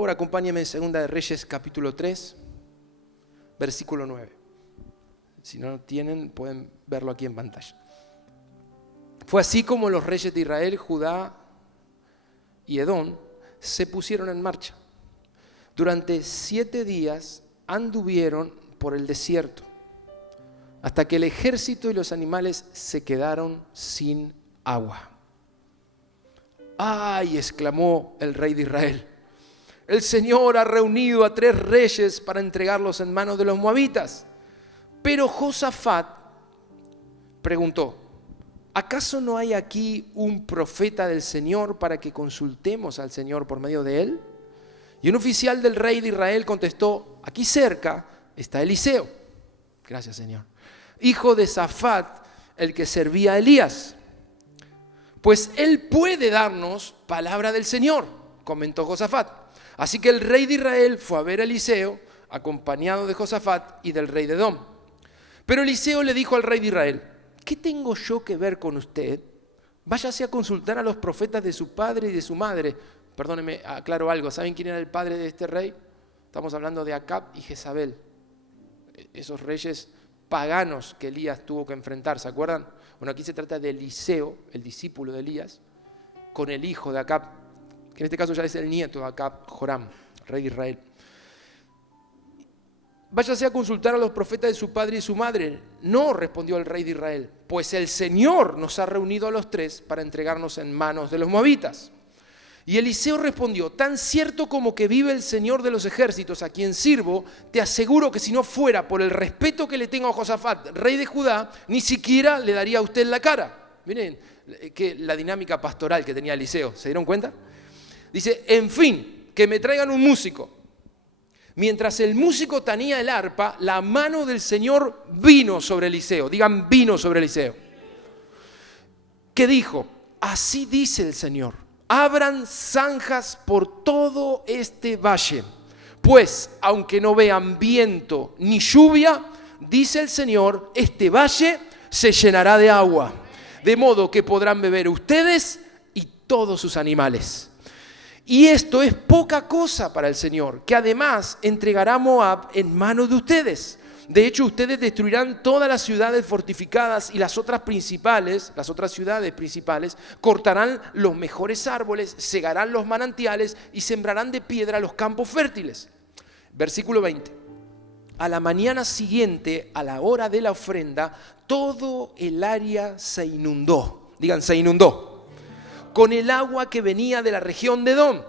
favor, acompáñame en 2 de Reyes, capítulo 3, versículo 9. Si no lo tienen, pueden verlo aquí en pantalla. Fue así como los reyes de Israel, Judá y Edom se pusieron en marcha. Durante 7 días anduvieron por el desierto, hasta que el ejército y los animales se quedaron sin agua. ¡Ay!, exclamó el rey de Israel. El Señor ha reunido a 3 reyes para entregarlos en manos de los moabitas. Pero Josafat preguntó: ¿acaso no hay aquí un profeta del Señor para que consultemos al Señor por medio de él? Y un oficial del rey de Israel contestó: aquí cerca está Eliseo, gracias Señor, hijo de Safat, el que servía a Elías. Pues él puede darnos palabra del Señor, comentó Josafat. Así que el rey de Israel fue a ver a Eliseo, acompañado de Josafat y del rey de Edom. Pero Eliseo le dijo al rey de Israel: ¿qué tengo yo que ver con usted? Váyase a consultar a los profetas de su padre y de su madre. Perdóneme, aclaro algo. ¿Saben quién era el padre de este rey? Estamos hablando de Acab y Jezabel. Esos reyes paganos que Elías tuvo que enfrentar, ¿se acuerdan? Bueno, aquí se trata de Eliseo, el discípulo de Elías, con el hijo de Acab, que en este caso ya es el nieto de Acab, Joram, rey de Israel. Váyase a consultar a los profetas de su padre y su madre. No, respondió el rey de Israel, pues el Señor nos ha reunido a los 3 para entregarnos en manos de los moabitas. Y Eliseo respondió: tan cierto como que vive el Señor de los ejércitos, a quien sirvo, te aseguro que si no fuera por el respeto que le tengo a Josafat, rey de Judá, ni siquiera le daría a usted la cara. Miren que la dinámica pastoral que tenía Eliseo, ¿se dieron cuenta? Dice: en fin, que me traigan un músico. Mientras el músico tañía el arpa, la mano del Señor vino sobre Eliseo. Digan: vino sobre Eliseo. ¿Qué dijo? Así dice el Señor: abran zanjas por todo este valle, pues aunque no vean viento ni lluvia, dice el Señor, este valle se llenará de agua, de modo que podrán beber ustedes y todos sus animales. Y esto es poca cosa para el Señor, que además entregará Moab en manos de ustedes. De hecho, ustedes destruirán todas las ciudades fortificadas y las otras ciudades principales, cortarán los mejores árboles, segarán los manantiales y sembrarán de piedra los campos fértiles. Versículo 20. A la mañana siguiente, a la hora de la ofrenda, todo el área se inundó. Digan: se inundó. Con el agua que venía de la región de Edom.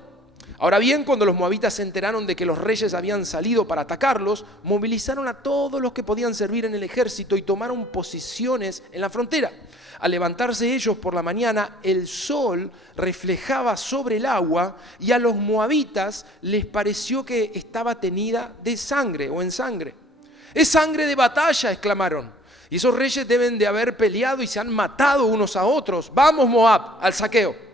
Ahora bien, cuando los moabitas se enteraron de que los reyes habían salido para atacarlos, movilizaron a todos los que podían servir en el ejército y tomaron posiciones en la frontera. Al levantarse ellos por la mañana, el sol reflejaba sobre el agua y a los moabitas les pareció que estaba teñida de sangre o en sangre. ¡Es sangre de batalla!, exclamaron. Y esos reyes deben de haber peleado y se han matado unos a otros. ¡Vamos, Moab, al saqueo!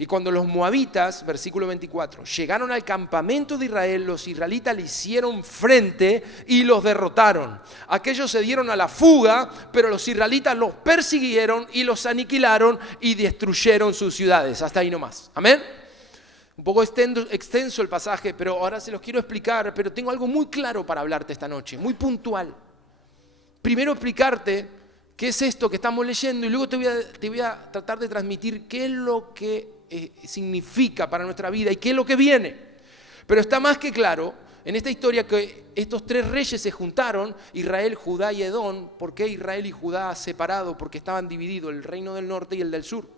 Y cuando los moabitas, versículo 24, llegaron al campamento de Israel, los israelitas le hicieron frente y los derrotaron. Aquellos se dieron a la fuga, pero los israelitas los persiguieron y los aniquilaron y destruyeron sus ciudades. Hasta ahí nomás. ¿Amén? Un poco extenso el pasaje, pero ahora se los quiero explicar. Pero tengo algo muy claro para hablarte esta noche, muy puntual. Primero explicarte qué es esto que estamos leyendo y luego te voy a tratar de transmitir qué es lo que significa para nuestra vida y qué es lo que viene. Pero está más que claro en esta historia que estos 3 reyes se juntaron, Israel, Judá y Edom. ¿Por qué Israel y Judá separados? Porque estaban divididos, el reino del norte y el del sur.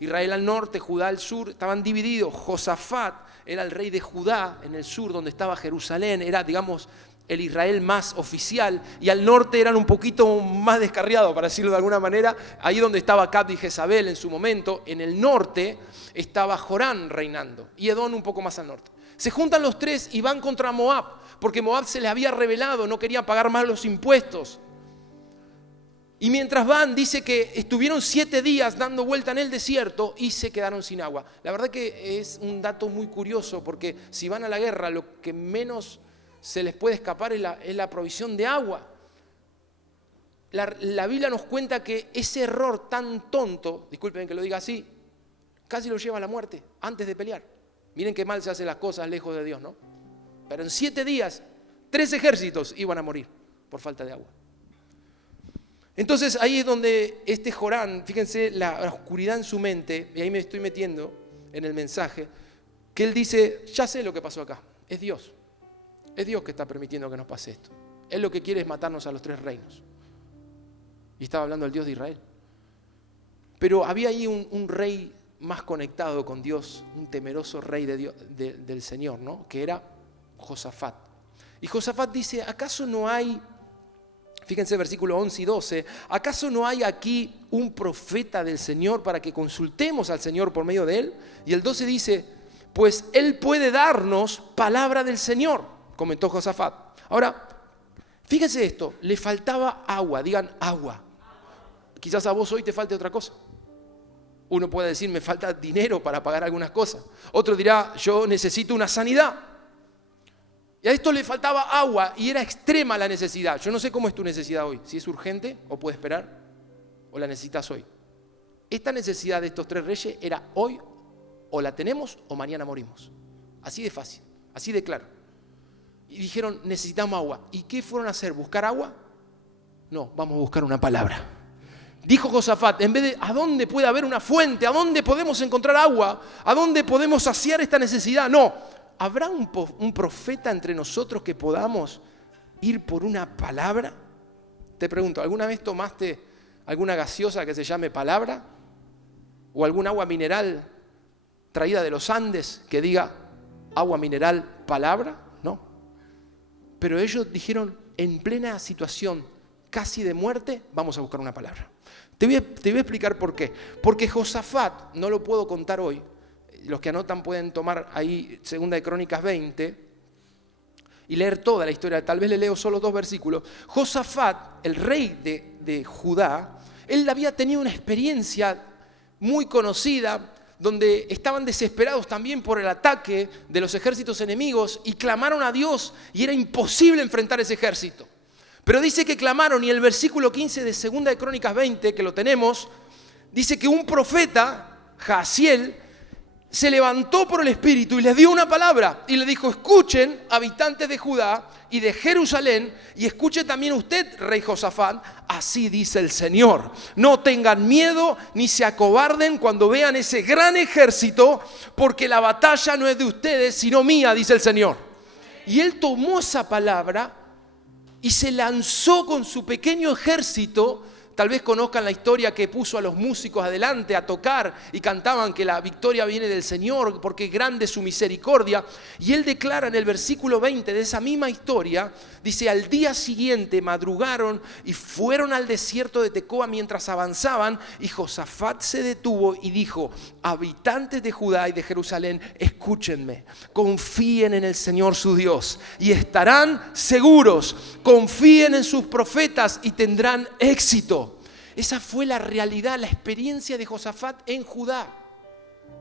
Israel al norte, Judá al sur, estaban divididos. Josafat era el rey de Judá en el sur, donde estaba Jerusalén, era, digamos, el Israel más oficial, y al norte eran un poquito más descarriados, para decirlo de alguna manera, ahí donde estaba Acab y Jezabel en su momento. En el norte estaba Joram reinando, y Edom un poco más al norte. Se juntan los 3 y van contra Moab, porque Moab se les había rebelado, no quería pagar más los impuestos. Y mientras van, dice que estuvieron 7 días dando vuelta en el desierto y se quedaron sin agua. La verdad que es un dato muy curioso, porque si van a la guerra, lo que menos se les puede escapar es la provisión de agua. La Biblia nos cuenta que ese error tan tonto, disculpen que lo diga así, casi lo lleva a la muerte antes de pelear. Miren qué mal se hacen las cosas lejos de Dios, ¿no? Pero en 7 días, 3 ejércitos iban a morir por falta de agua. Entonces ahí es donde este Jorán, fíjense la oscuridad en su mente, y ahí me estoy metiendo en el mensaje, que él dice, ya sé lo que pasó acá, es Dios. Es Dios que está permitiendo que nos pase esto. Él lo que quiere es matarnos a los 3 reinos. Y estaba hablando del Dios de Israel. Pero había ahí un rey más conectado con Dios, un temeroso rey de Dios, del Señor, ¿no? Que era Josafat. Y Josafat dice, ¿acaso no hay, fíjense versículo 11 y 12, ¿acaso no hay aquí un profeta del Señor para que consultemos al Señor por medio de él? Y el 12 dice, pues él puede darnos palabra del Señor, comentó Josafat. Ahora, fíjense esto, le faltaba agua, digan agua. Quizás a vos hoy te falte otra cosa. Uno puede decir, me falta dinero para pagar algunas cosas. Otro dirá, yo necesito una sanidad. Y a esto le faltaba agua y era extrema la necesidad. Yo no sé cómo es tu necesidad hoy, si es urgente o puede esperar o la necesitas hoy. Esta necesidad de estos 3 reyes era hoy, o la tenemos o mañana morimos. Así de fácil, así de claro. Y dijeron, necesitamos agua. ¿Y qué fueron a hacer? ¿Buscar agua? No, vamos a buscar una palabra. Dijo Josafat, en vez de ¿a dónde puede haber una fuente? ¿A dónde podemos encontrar agua? ¿A dónde podemos saciar esta necesidad? No, ¿habrá un profeta entre nosotros que podamos ir por una palabra? Te pregunto, ¿alguna vez tomaste alguna gaseosa que se llame palabra? ¿O algún agua mineral traída de los Andes que diga agua mineral palabra? No. Pero ellos dijeron, en plena situación casi de muerte, vamos a buscar una palabra. Te voy a explicar por qué. Porque Josafat, no lo puedo contar hoy, los que anotan pueden tomar ahí 2 de Crónicas 20 y leer toda la historia, tal vez le leo solo 2 versículos. Josafat, el rey de Judá, él había tenido una experiencia muy conocida donde estaban desesperados también por el ataque de los ejércitos enemigos y clamaron a Dios y era imposible enfrentar ese ejército. Pero dice que clamaron y el versículo 15 de 2 de Crónicas 20, que lo tenemos, dice que un profeta, Jaasiel, se levantó por el Espíritu y les dio una palabra y le dijo, escuchen, habitantes de Judá y de Jerusalén, y escuche también usted, rey Josafat, así dice el Señor. No tengan miedo ni se acobarden cuando vean ese gran ejército, porque la batalla no es de ustedes, sino mía, dice el Señor. Y él tomó esa palabra y se lanzó con su pequeño ejército. Tal vez conozcan la historia que puso a los músicos adelante a tocar y cantaban que la victoria viene del Señor porque grande es su misericordia. Y él declara en el versículo 20 de esa misma historia, dice, al día siguiente madrugaron y fueron al desierto de Tecoa mientras avanzaban, y Josafat se detuvo y dijo, habitantes de Judá y de Jerusalén, escúchenme, confíen en el Señor su Dios y estarán seguros, confíen en sus profetas y tendrán éxito. Esa fue la realidad, la experiencia de Josafat en Judá.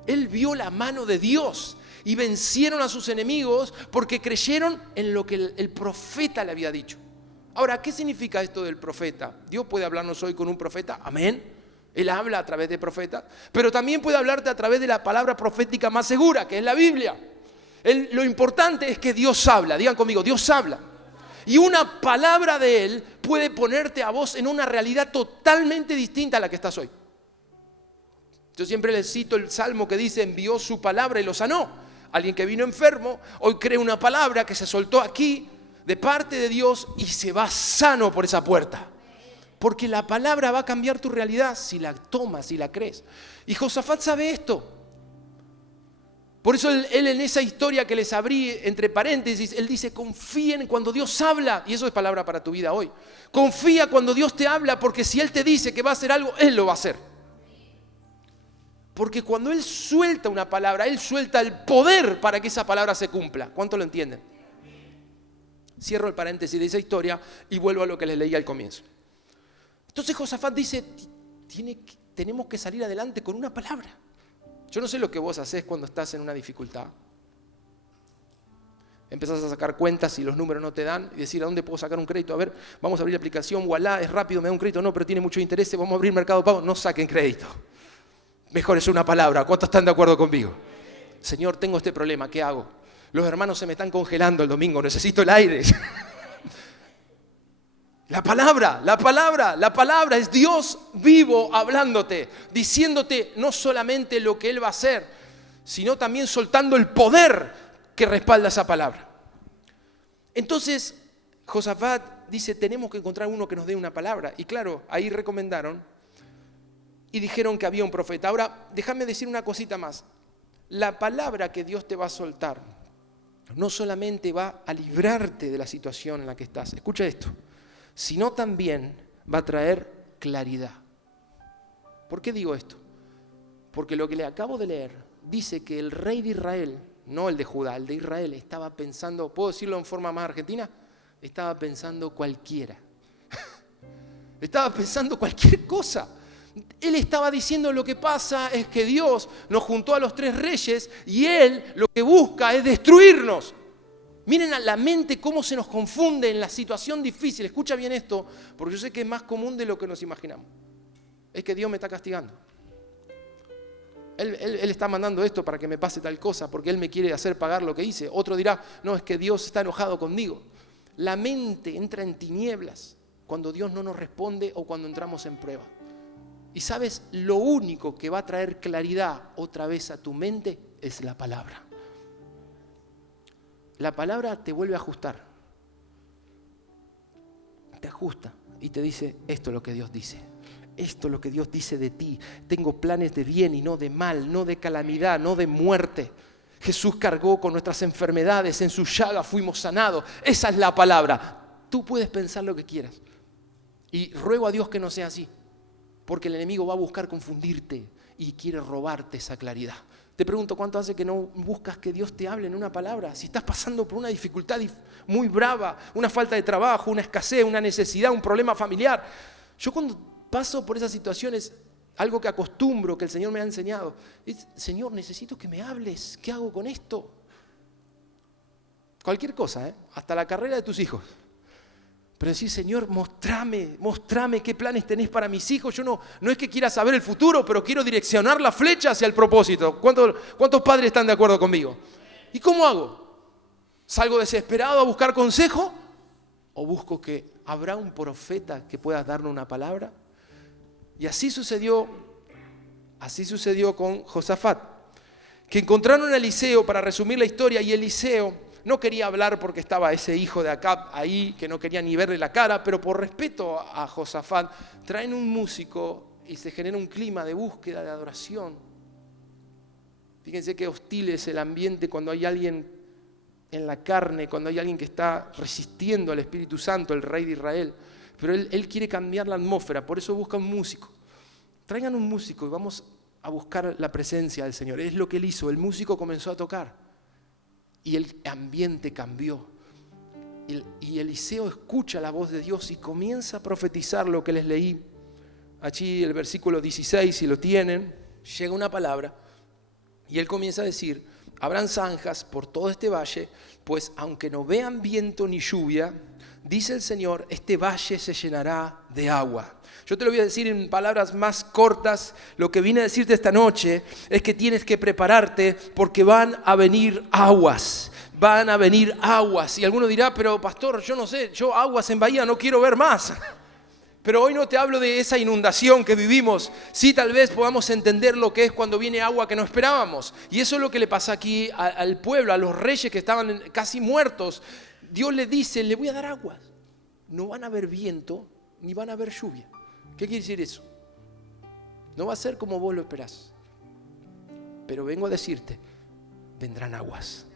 Él vio la mano de Dios y vencieron a sus enemigos porque creyeron en lo que el profeta le había dicho. Ahora, ¿qué significa esto del profeta? Dios puede hablarnos hoy con un profeta, amén. Él habla a través de profetas, pero también puede hablarte a través de la palabra profética más segura, que es la Biblia. Lo importante es que Dios habla, digan conmigo, Dios habla. Y una palabra de Él puede ponerte a vos en una realidad totalmente distinta a la que estás hoy. Yo siempre les cito el salmo que dice, envió su palabra y lo sanó. Alguien que vino enfermo, hoy cree una palabra que se soltó aquí de parte de Dios y se va sano por esa puerta. Porque la palabra va a cambiar tu realidad si la tomas, si la crees. Y Josafat sabe esto. Por eso él en esa historia que les abrí entre paréntesis, él dice, confíen cuando Dios habla. Y eso es palabra para tu vida hoy. Confía cuando Dios te habla, porque si Él te dice que va a hacer algo, Él lo va a hacer. Porque cuando Él suelta una palabra, Él suelta el poder para que esa palabra se cumpla. ¿Cuánto lo entienden? Cierro el paréntesis de esa historia y vuelvo a lo que les leí al comienzo. Entonces Josafat dice, tenemos que salir adelante con una palabra. Yo no sé lo que vos hacés cuando estás en una dificultad. Empezás a sacar cuentas y los números no te dan y decir, ¿a dónde puedo sacar un crédito? A ver, vamos a abrir la aplicación, voilà, es rápido, me da un crédito, no, pero tiene mucho interés, vamos a abrir Mercado Pago. No saquen crédito. Mejor es una palabra. ¿Cuántos están de acuerdo conmigo? Señor, tengo este problema, ¿qué hago? Los hermanos se me están congelando el domingo, necesito el aire. La palabra es Dios vivo hablándote, diciéndote no solamente lo que Él va a hacer, sino también soltando el poder que respalda esa palabra. Entonces, Josafat dice, tenemos que encontrar uno que nos dé una palabra. Y claro, ahí recomendaron y dijeron que había un profeta. Ahora, déjame decir una cosita más. La palabra que Dios te va a soltar no solamente va a librarte de la situación en la que estás, escucha esto, sino también va a traer claridad. ¿Por qué digo esto? Porque lo que le acabo de leer dice que el rey de Israel, no el de Judá, el de Israel, estaba pensando, ¿puedo decirlo en forma más argentina? Estaba pensando cualquiera. Estaba pensando cualquier cosa. Él estaba diciendo lo que pasa es que Dios nos juntó a los 3 reyes y Él lo que busca es destruirnos. Miren a la mente cómo se nos confunde en la situación difícil. Escucha bien esto, porque yo sé que es más común de lo que nos imaginamos. Es que Dios me está castigando. Él está mandando esto para que me pase tal cosa, porque Él me quiere hacer pagar lo que hice. Otro dirá, no, es que Dios está enojado conmigo. La mente entra en tinieblas cuando Dios no nos responde o cuando entramos en prueba. Y sabes, lo único que va a traer claridad otra vez a tu mente es la palabra. La palabra te vuelve a ajustar. Te ajusta y te dice, esto es lo que Dios dice. Esto es lo que Dios dice de ti. Tengo planes de bien y no de mal, no de calamidad, no de muerte. Jesús cargó con nuestras enfermedades, en su llaga fuimos sanados. Esa es la palabra. Tú puedes pensar lo que quieras. Y ruego a Dios que no sea así. Porque el enemigo va a buscar confundirte y quiere robarte esa claridad. Te pregunto, ¿cuánto hace que no buscas que Dios te hable en una palabra? Si estás pasando por una dificultad muy brava, una falta de trabajo, una escasez, una necesidad, un problema familiar. Yo cuando paso por esas situaciones, algo que acostumbro, que el Señor me ha enseñado, es, Señor, necesito que me hables. ¿Qué hago con esto? Cualquier cosa, hasta la carrera de tus hijos. Pero decir, Señor, mostrame qué planes tenés para mis hijos. Yo no es que quiera saber el futuro, pero quiero direccionar la flecha hacia el propósito. ¿Cuántos padres están de acuerdo conmigo? ¿Y cómo hago? ¿Salgo desesperado a buscar consejo? ¿O busco que habrá un profeta que pueda darnos una palabra? Y así sucedió con Josafat, que encontraron a Eliseo, para resumir la historia, y Eliseo no quería hablar porque estaba ese hijo de Acab ahí, que no quería ni verle la cara, pero por respeto a Josafat, traen un músico y se genera un clima de búsqueda, de adoración. Fíjense qué hostil es el ambiente cuando hay alguien en la carne, cuando hay alguien que está resistiendo al Espíritu Santo, el rey de Israel. Pero él quiere cambiar la atmósfera, por eso busca un músico. Traigan un músico y vamos a buscar la presencia del Señor. Es lo que él hizo, el músico comenzó a tocar. Y el ambiente cambió. Y Eliseo escucha la voz de Dios y comienza a profetizar lo que les leí. Allí el versículo 16, si lo tienen, llega una palabra y él comienza a decir, habrán zanjas por todo este valle, pues aunque no vean viento ni lluvia, dice el Señor, este valle se llenará de agua. Yo te lo voy a decir en palabras más cortas. Lo que vine a decirte esta noche es que tienes que prepararte porque van a venir aguas. Van a venir aguas. Y alguno dirá, pero pastor, yo no sé, yo aguas en Bahía no quiero ver más. Pero hoy no te hablo de esa inundación que vivimos. Sí, tal vez podamos entender lo que es cuando viene agua que no esperábamos. Y eso es lo que le pasa aquí al pueblo, a los reyes que estaban casi muertos. Dios le dice, le voy a dar aguas. No van a haber viento ni van a haber lluvia. ¿Qué quiere decir eso? No va a ser como vos lo esperás. Pero vengo a decirte, vendrán aguas.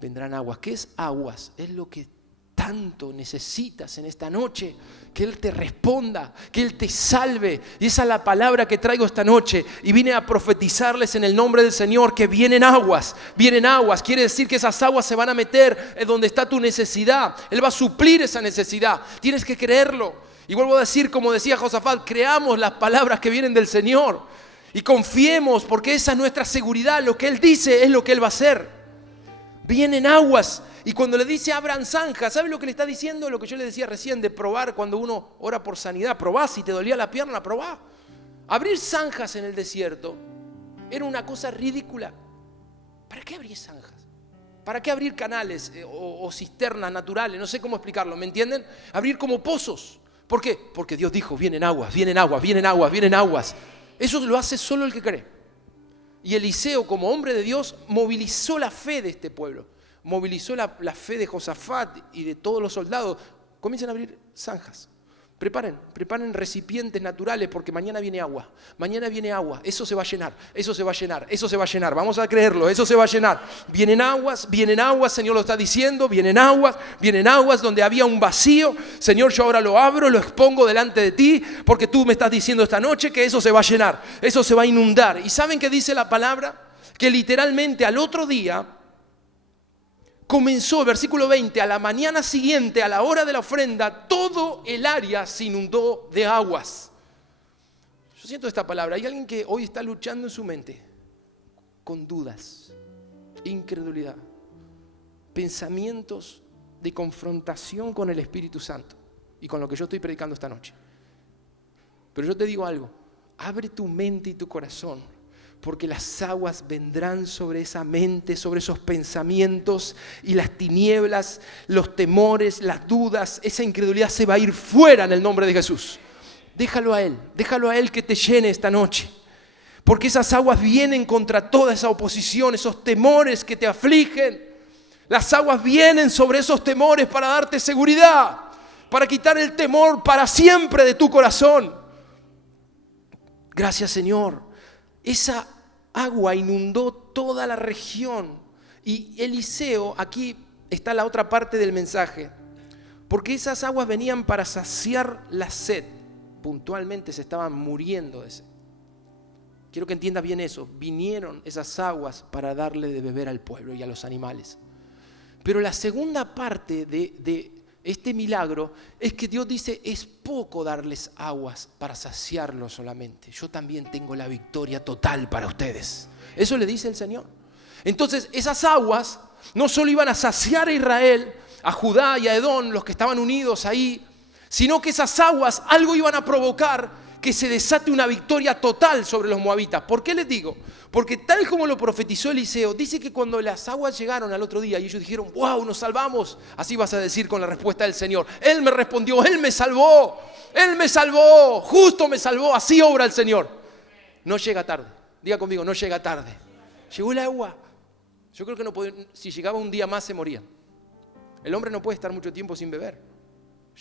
Vendrán aguas. ¿Qué es aguas? Es lo que tanto necesitas en esta noche. Que Él te responda, que Él te salve. Y esa es la palabra que traigo esta noche. Y vine a profetizarles en el nombre del Señor que vienen aguas. Vienen aguas. Quiere decir que esas aguas se van a meter en donde está tu necesidad. Él va a suplir esa necesidad. Tienes que creerlo. Y vuelvo a decir, como decía Josafat, creamos las palabras que vienen del Señor. Y confiemos, porque esa es nuestra seguridad. Lo que Él dice es lo que Él va a hacer. Vienen aguas. Y cuando le dice abran zanjas, ¿sabe lo que le está diciendo? Lo que yo le decía recién de probar cuando uno ora por sanidad. Probá, si te dolía la pierna, probá. Abrir zanjas en el desierto era una cosa ridícula. ¿Para qué abrir zanjas? ¿Para qué abrir canales o cisternas naturales? No sé cómo explicarlo, ¿me entienden? Abrir como pozos. ¿Por qué? Porque Dios dijo, vienen aguas, vienen aguas, vienen aguas, vienen aguas. Eso lo hace solo el que cree. Y Eliseo, como hombre de Dios, movilizó la fe de este pueblo. Movilizó la fe de Josafat y de todos los soldados. Comiencen a abrir zanjas. Preparen recipientes naturales porque mañana viene agua. Mañana viene agua. Eso se va a llenar. Eso se va a llenar. Eso se va a llenar. Vamos a creerlo. Eso se va a llenar. Vienen aguas, Señor lo está diciendo. Vienen aguas donde había un vacío. Señor, yo ahora lo abro, lo expongo delante de ti porque tú me estás diciendo esta noche que eso se va a llenar. Eso se va a inundar. ¿Y saben qué dice la palabra? Que literalmente al otro día comenzó, versículo 20, a la mañana siguiente, a la hora de la ofrenda, todo el área se inundó de aguas. Yo siento esta palabra. Hay alguien que hoy está luchando en su mente con dudas, incredulidad, pensamientos de confrontación con el Espíritu Santo y con lo que yo estoy predicando esta noche. Pero yo te digo algo, abre tu mente y tu corazón, porque las aguas vendrán sobre esa mente, sobre esos pensamientos, y las tinieblas, los temores, las dudas, esa incredulidad se va a ir fuera en el nombre de Jesús. Déjalo a Él que te llene esta noche. Porque esas aguas vienen contra toda esa oposición, esos temores que te afligen. Las aguas vienen sobre esos temores para darte seguridad, para quitar el temor para siempre de tu corazón. Gracias, Señor. Esa agua inundó toda la región. Y Eliseo, aquí está la otra parte del mensaje, porque esas aguas venían para saciar la sed. Puntualmente se estaban muriendo de sed. Quiero que entiendas bien eso. Vinieron esas aguas para darle de beber al pueblo y a los animales. Pero la segunda parte de este milagro es que Dios dice, es poco darles aguas para saciarlos solamente. Yo también tengo la victoria total para ustedes. Eso le dice el Señor. Entonces esas aguas no solo iban a saciar a Israel, a Judá y a Edom, los que estaban unidos ahí, sino que esas aguas algo iban a provocar que se desate una victoria total sobre los moabitas. ¿Por qué les digo? Porque tal como lo profetizó Eliseo, dice que cuando las aguas llegaron al otro día y ellos dijeron, wow, nos salvamos, así vas a decir con la respuesta del Señor, Él me respondió, Él me salvó, justo me salvó, así obra el Señor. No llega tarde, diga conmigo, no llega tarde. Llegó el agua. Yo creo que no puede, si llegaba un día más se moría. El hombre no puede estar mucho tiempo sin beber.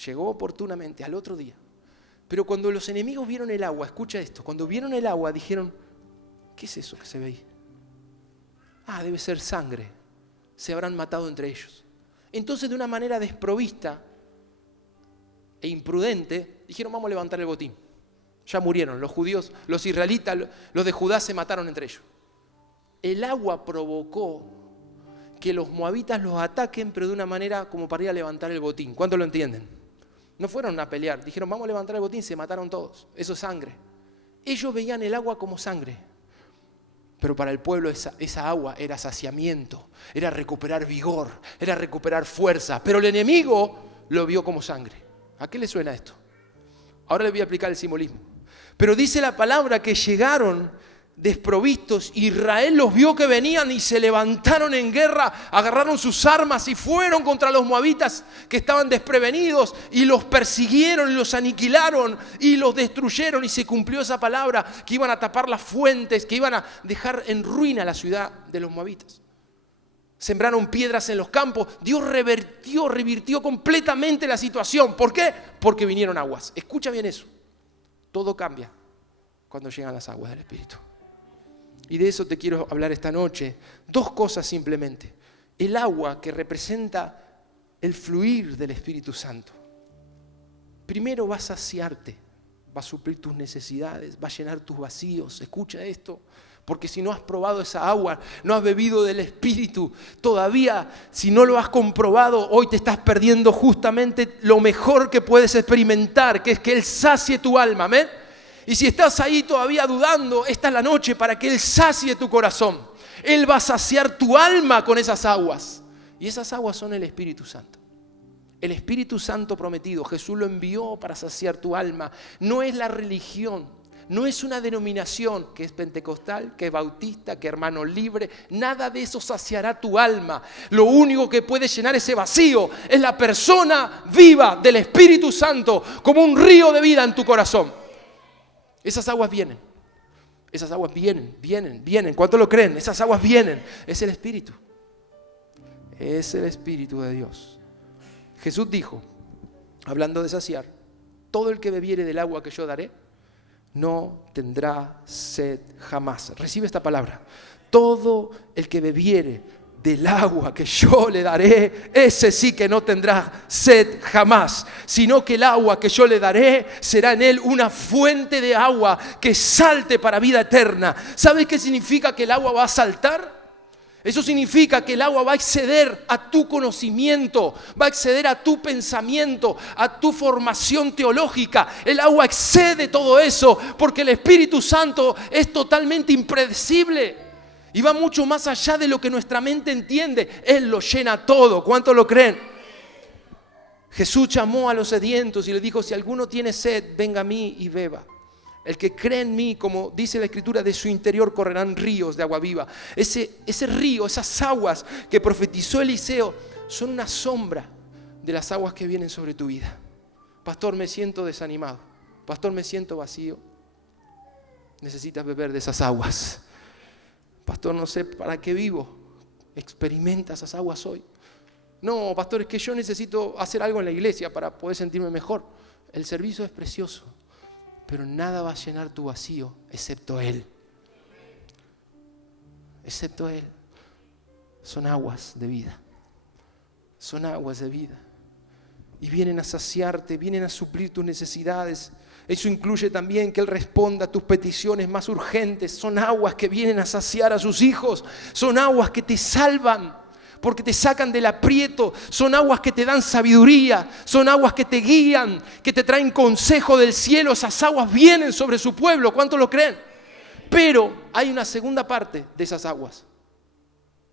Llegó oportunamente al otro día. Pero cuando los enemigos vieron el agua, escucha esto, cuando vieron el agua dijeron, ¿qué es eso que se ve ahí? Ah, debe ser sangre. Se habrán matado entre ellos. Entonces, de una manera desprovista e imprudente, dijeron, vamos a levantar el botín. Ya murieron los judíos, los israelitas, los de Judá se mataron entre ellos. El agua provocó que los moabitas los ataquen, pero de una manera como para ir a levantar el botín. ¿Cuántos lo entienden? No fueron a pelear, dijeron vamos a levantar el botín, se mataron todos, eso es sangre. Ellos veían el agua como sangre, pero para el pueblo esa agua era saciamiento, era recuperar vigor, era recuperar fuerza, pero el enemigo lo vio como sangre. ¿A qué le suena esto? Ahora le voy a aplicar el simbolismo. Pero dice la palabra que llegaron desprovistos, Israel los vio que venían y se levantaron en guerra, agarraron sus armas y fueron contra los moabitas que estaban desprevenidos y los persiguieron y los aniquilaron y los destruyeron, y se cumplió esa palabra que iban a tapar las fuentes, que iban a dejar en ruina la ciudad de los moabitas. Sembraron piedras en los campos. Dios revirtió completamente la situación. ¿Por qué? Porque vinieron aguas. Escucha bien eso. Todo cambia cuando llegan las aguas del Espíritu. Y de eso te quiero hablar esta noche. Dos cosas simplemente. El agua, que representa el fluir del Espíritu Santo. Primero va a saciarte, va a suplir tus necesidades, va a llenar tus vacíos. Escucha esto, porque si no has probado esa agua, no has bebido del Espíritu, todavía si no lo has comprobado, hoy te estás perdiendo justamente lo mejor que puedes experimentar, que es que Él sacie tu alma. ¿Amén? Y si estás ahí todavía dudando, esta es la noche para que Él sacie tu corazón. Él va a saciar tu alma con esas aguas. Y esas aguas son el Espíritu Santo. El Espíritu Santo prometido, Jesús lo envió para saciar tu alma. No es la religión, No es una denominación que es pentecostal, que es bautista, que hermano libre. Nada de eso saciará tu alma. Lo único que puede llenar ese vacío es la persona viva del Espíritu Santo como un río de vida en tu corazón. Esas aguas vienen. Esas aguas vienen. ¿Cuántos lo creen? Esas aguas vienen. Es el Espíritu. Es el Espíritu de Dios. Jesús dijo, hablando de saciar, todo el que bebiere del agua que yo daré, no tendrá sed jamás. Recibe esta palabra. Todo el que bebiere del agua que yo le daré, ese sí que no tendrá sed jamás, sino que el agua que yo le daré será en él una fuente de agua que salte para vida eterna. ¿Sabes qué significa que el agua va a saltar? Eso significa que el agua va a exceder a tu conocimiento, va a exceder a tu pensamiento, a tu formación teológica. El agua excede todo eso porque el Espíritu Santo es totalmente impredecible y va mucho más allá de lo que nuestra mente entiende. Él lo llena todo. ¿Cuántos lo creen? Jesús llamó a los sedientos y le dijo, si alguno tiene sed, venga a mí y beba. El que cree en mí, como dice la Escritura, de su interior correrán ríos de agua viva. Ese río, esas aguas que profetizó Eliseo, son una sombra de las aguas que vienen sobre tu vida. Pastor, me siento desanimado. Pastor, me siento vacío. Necesitas beber de esas aguas. Pastor, no sé para qué vivo. Experimenta esas aguas hoy. No, pastor, es que yo necesito hacer algo en la iglesia para poder sentirme mejor. El servicio es precioso. Pero nada va a llenar tu vacío excepto Él. Excepto Él. Son aguas de vida. Son aguas de vida. Y vienen a saciarte, vienen a suplir tus necesidades. Eso incluye también que Él responda a tus peticiones más urgentes. Son aguas que vienen a saciar a sus hijos. Son aguas que te salvan, porque te sacan del aprieto. Son aguas que te dan sabiduría, son aguas que te guían, que te traen consejo del cielo. Esas aguas vienen sobre su pueblo. ¿Cuántos lo creen? Pero hay una segunda parte de esas aguas.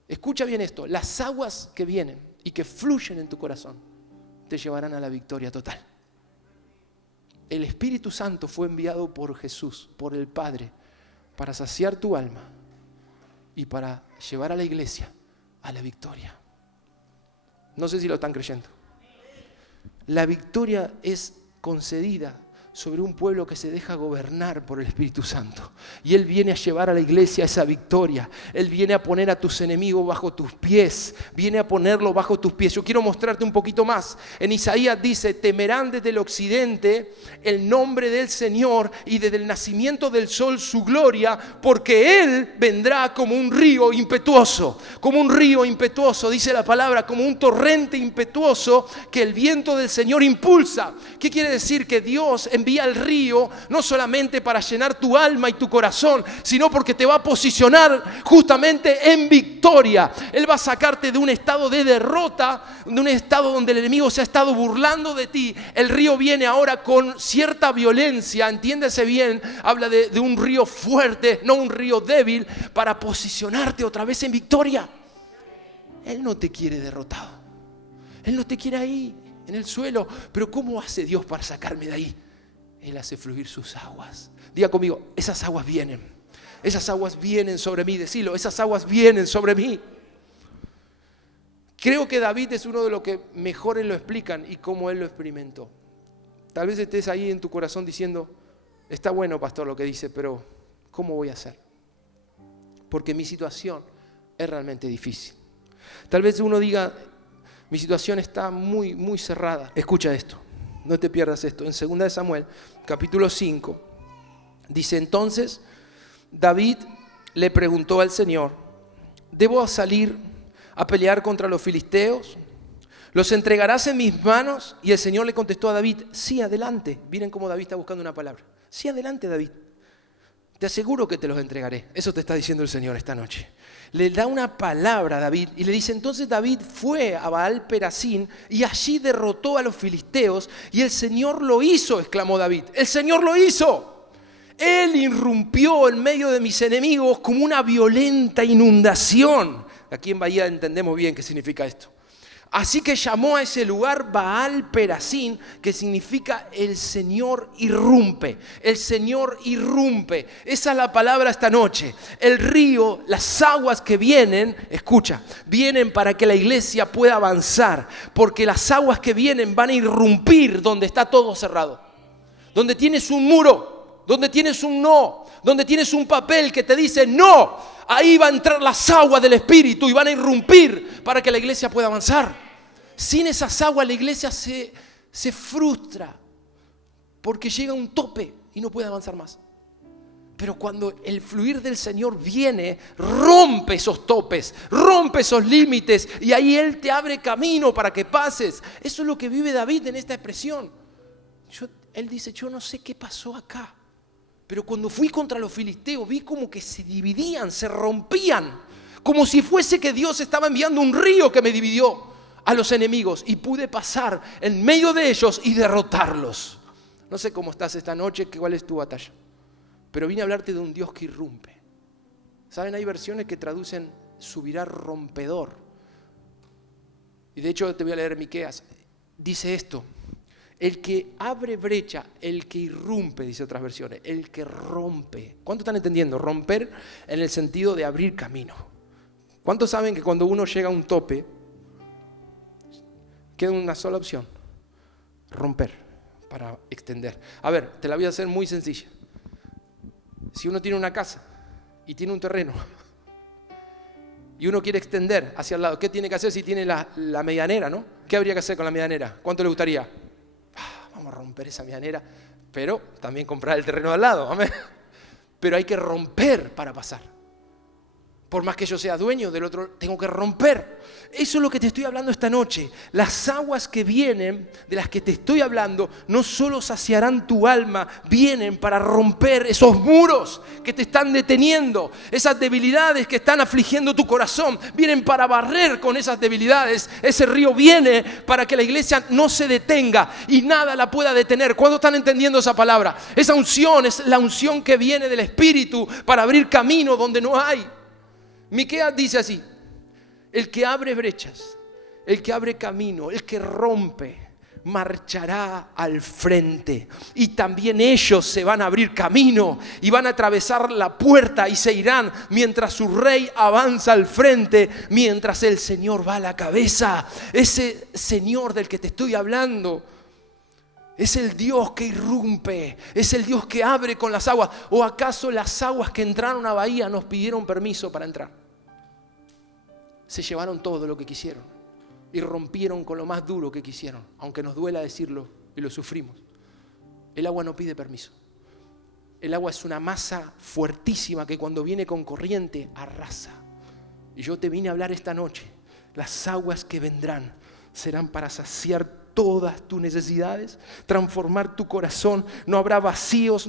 Escucha bien esto. Las aguas que vienen y que fluyen en tu corazón te llevarán a la victoria total. El Espíritu Santo fue enviado por Jesús, por el Padre, para saciar tu alma y para llevar a la iglesia a la victoria. No sé si lo están creyendo. La victoria es concedida sobre un pueblo que se deja gobernar por el Espíritu Santo. Y Él viene a llevar a la iglesia esa victoria. Él viene a poner a tus enemigos bajo tus pies. Viene a ponerlos bajo tus pies. Yo quiero mostrarte un poquito más. En Isaías dice, temerán desde el occidente el nombre del Señor y desde el nacimiento del sol su gloria, porque Él vendrá como un río impetuoso. Como un río impetuoso, dice la palabra, como un torrente impetuoso que el viento del Señor impulsa. ¿Qué quiere decir? Que Dios envía el río no solamente para llenar tu alma y tu corazón, sino porque te va a posicionar justamente en victoria. Él va a sacarte de un estado de derrota, de un estado donde el enemigo se ha estado burlando de ti. El río viene ahora con cierta violencia, entiéndese bien, habla de un río fuerte, no un río débil, para posicionarte otra vez en victoria. Él no te quiere derrotado, Él no te quiere ahí en el suelo. Pero ¿cómo hace Dios para sacarme de ahí? Él hace fluir sus aguas. Diga conmigo, esas aguas vienen. Esas aguas vienen sobre mí. Decilo, esas aguas vienen sobre mí. Creo que David es uno de los que mejor lo explican y cómo él lo experimentó. Tal vez estés ahí en tu corazón diciendo, está bueno, pastor, lo que dice, pero ¿cómo voy a hacer? Porque mi situación es realmente difícil. Tal vez uno diga, mi situación está muy, muy cerrada. Escucha esto. No te pierdas esto. En 2 de Samuel, capítulo 5, dice, entonces David le preguntó al Señor, ¿debo salir a pelear contra los filisteos? ¿Los entregarás en mis manos? Y el Señor le contestó a David, sí, adelante. Miren cómo David está buscando una palabra. Sí, adelante, David. Te aseguro que te los entregaré. Eso te está diciendo el Señor esta noche. Le da una palabra a David y le dice, entonces David fue a Baal Perasín y allí derrotó a los filisteos y el Señor lo hizo, exclamó David. El Señor lo hizo. Él irrumpió en medio de mis enemigos como una violenta inundación. Aquí en Bahía entendemos bien qué significa esto. Así que llamó a ese lugar Baal Perasín, que significa el Señor irrumpe. El Señor irrumpe. Esa es la palabra esta noche. El río, las aguas que vienen, escucha, vienen para que la iglesia pueda avanzar. Porque las aguas que vienen van a irrumpir donde está todo cerrado. Donde tienes un muro, donde tienes un no, donde tienes un papel que te dice no. Ahí va a entrar las aguas del Espíritu y van a irrumpir para que la iglesia pueda avanzar. Sin esas aguas la iglesia se frustra porque llega a un tope y no puede avanzar más. Pero cuando el fluir del Señor viene, rompe esos topes, rompe esos límites y ahí Él te abre camino para que pases. Eso es lo que vive David en esta expresión. Él dice, yo no sé qué pasó acá. Pero cuando fui contra los filisteos vi como que se dividían, se rompían. Como si fuese que Dios estaba enviando un río que me dividió a los enemigos. Y pude pasar en medio de ellos y derrotarlos. No sé cómo estás esta noche, cuál es tu batalla. Pero vine a hablarte de un Dios que irrumpe. ¿Saben? Hay versiones que traducen subirá rompedor. Y de hecho te voy a leer Miqueas. Dice esto. El que abre brecha, el que irrumpe, dice otras versiones, el que rompe. ¿Cuántos están entendiendo? Romper en el sentido de abrir camino. ¿Cuántos saben que cuando uno llega a un tope, queda una sola opción? Romper para extender. A ver, te la voy a hacer muy sencilla. Si uno tiene una casa y tiene un terreno y uno quiere extender hacia el lado, ¿qué tiene que hacer si tiene la medianera, no? ¿Qué habría que hacer con la medianera? ¿Cuánto le gustaría? Vamos a romper esa medianera, pero también comprar el terreno de al lado, amén. Pero hay que romper para pasar. Por más que yo sea dueño del otro, tengo que romper. Eso es lo que te estoy hablando esta noche. Las aguas que vienen, de las que te estoy hablando, no solo saciarán tu alma, vienen para romper esos muros que te están deteniendo, esas debilidades que están afligiendo tu corazón, vienen para barrer con esas debilidades. Ese río viene para que la iglesia no se detenga y nada la pueda detener. ¿Cuándo están entendiendo esa palabra? Esa unción es la unción que viene del Espíritu para abrir camino donde no hay. Miqueas dice así: el que abre brechas, el que abre camino, el que rompe, marchará al frente. Y también ellos se van a abrir camino y van a atravesar la puerta y se irán mientras su rey avanza al frente, mientras el Señor va a la cabeza. Ese Señor del que te estoy hablando es el Dios que irrumpe, es el Dios que abre con las aguas. ¿O acaso las aguas que entraron a Bahía nos pidieron permiso para entrar? Se llevaron todo lo que quisieron y rompieron con lo más duro que quisieron, aunque nos duela decirlo y lo sufrimos. El agua no pide permiso. El agua es una masa fuertísima que cuando viene con corriente arrasa. Y yo te vine a hablar esta noche. Las aguas que vendrán serán para saciar todas tus necesidades, transformar tu corazón. No habrá vacíos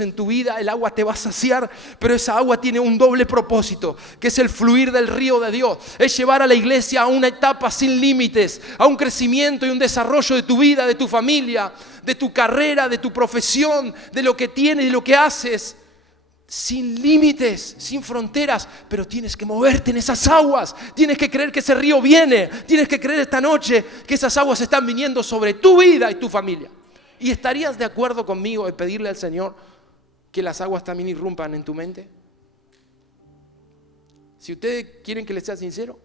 en tu vida. El agua te va a saciar, pero esa agua tiene un doble propósito, que es el fluir del río de Dios. Es llevar a la iglesia a una etapa sin límites, a un crecimiento y un desarrollo de tu vida, de tu familia, de tu carrera, de tu profesión, de lo que tienes y lo que haces. Sin límites, sin fronteras, pero tienes que moverte en esas aguas. Tienes que creer que ese río viene. Tienes que creer esta noche que esas aguas están viniendo sobre tu vida y tu familia. ¿Y estarías de acuerdo conmigo de pedirle al Señor que las aguas también irrumpan en tu mente? Si ustedes quieren que les sea sincero,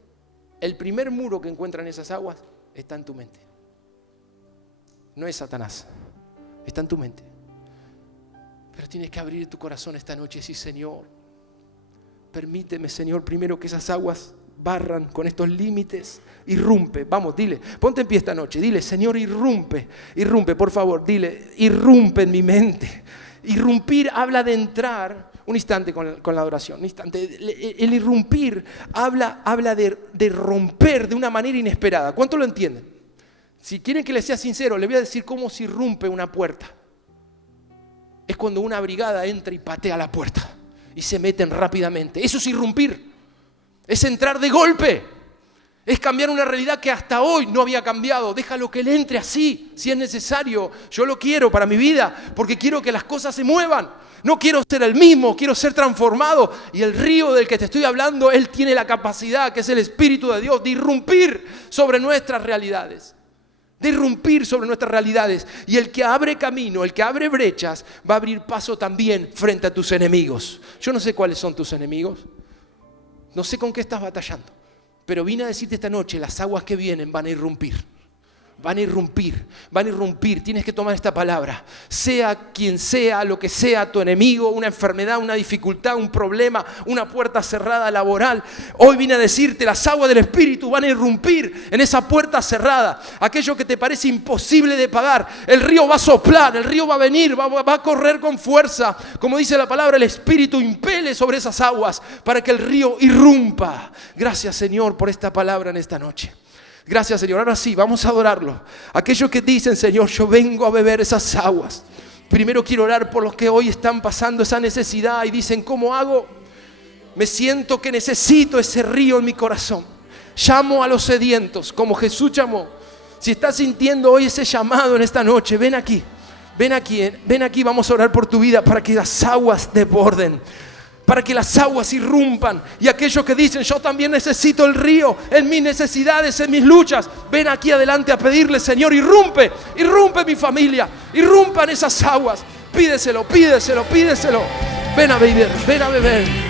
el primer muro que encuentran esas aguas está en tu mente. No es Satanás, está en tu mente. Pero tienes que abrir tu corazón esta noche y decir: Señor, permíteme, Señor, primero que esas aguas barran con estos límites. Irrumpe, vamos, dile, ponte en pie esta noche, dile: Señor, irrumpe, por favor, dile: irrumpe en mi mente. Irrumpir habla de entrar, un instante con la adoración, un instante. El irrumpir habla de romper de una manera inesperada. ¿Cuánto lo entienden? Si quieren que les sea sincero, les voy a decir cómo se irrumpe una puerta. Es cuando una brigada entra y patea la puerta y se meten rápidamente. Eso es irrumpir. Es entrar de golpe. Es cambiar una realidad que hasta hoy no había cambiado. Déjalo que Él entre así, si es necesario. Yo lo quiero para mi vida, porque quiero que las cosas se muevan. No quiero ser el mismo, quiero ser transformado. Y el río del que te estoy hablando, Él tiene la capacidad, que es el Espíritu de Dios, de irrumpir sobre nuestras realidades. De irrumpir sobre nuestras realidades. Y el que abre camino, el que abre brechas, va a abrir paso también frente a tus enemigos. Yo no sé cuáles son tus enemigos. No sé con qué estás batallando. Pero vine a decirte esta noche, las aguas que vienen van a irrumpir. Van a irrumpir, van a irrumpir. Tienes que tomar esta palabra. Sea quien sea, lo que sea tu enemigo, una enfermedad, una dificultad, un problema, una puerta cerrada laboral. Hoy vine a decirte, las aguas del Espíritu van a irrumpir en esa puerta cerrada. Aquello que te parece imposible de pagar. El río va a soplar, el río va a venir, va a correr con fuerza. Como dice la palabra, el Espíritu impele sobre esas aguas para que el río irrumpa. Gracias, Señor, por esta palabra en esta noche. Gracias, Señor. Ahora sí, vamos a adorarlo. Aquellos que dicen, Señor, yo vengo a beber esas aguas. Primero quiero orar por los que hoy están pasando esa necesidad y dicen, ¿cómo hago? Me siento que necesito ese río en mi corazón. Llamo a los sedientos, como Jesús llamó. Si estás sintiendo hoy ese llamado en esta noche, ven aquí. Ven aquí, vamos a orar por tu vida para que las aguas desborden. Para que las aguas irrumpan. Y aquellos que dicen, yo también necesito el río en mis necesidades, en mis luchas, ven aquí adelante a pedirle, Señor, irrumpe mi familia, irrumpan esas aguas. Pídeselo. Ven a beber, ven a beber.